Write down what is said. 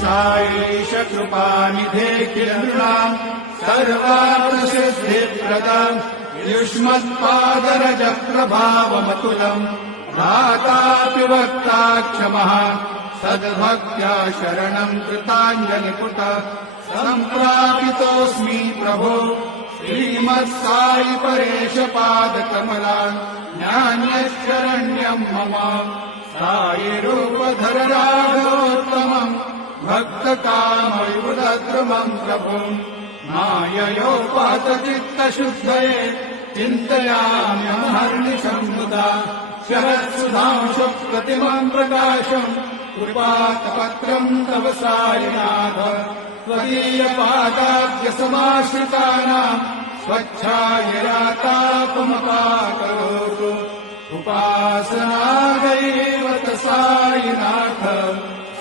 साईश कृपानिधे किरणाम् सर्वार्थसिद्धिप्रदम् युष्मत्पादरजप्रभावमतुलम् भ्रातापि वक्ता क्षमः सद्भक्त्या शरणम् कृताञ्जलिपुट सम्प्रापितोऽस्मि प्रभो श्रीमत्साई परेश पादकमला नान्यशरण्यम् मम साई रूपधर राघवोत्तमम् भक्तकामविबुधद्रुमम् प्रभुम् माययोपातचित्तशुद्धये चिन्तयाम्यहर्निशम् मुदा शरत्सुधांशुप्रतिमम् प्रकाशम् कृपातपत्रम् तव साईनाथ त्वदीयपादाब्जसमाश्रितानाम् स्वच्छाययातापमपाकरोतु उपासनादैव साईनाथ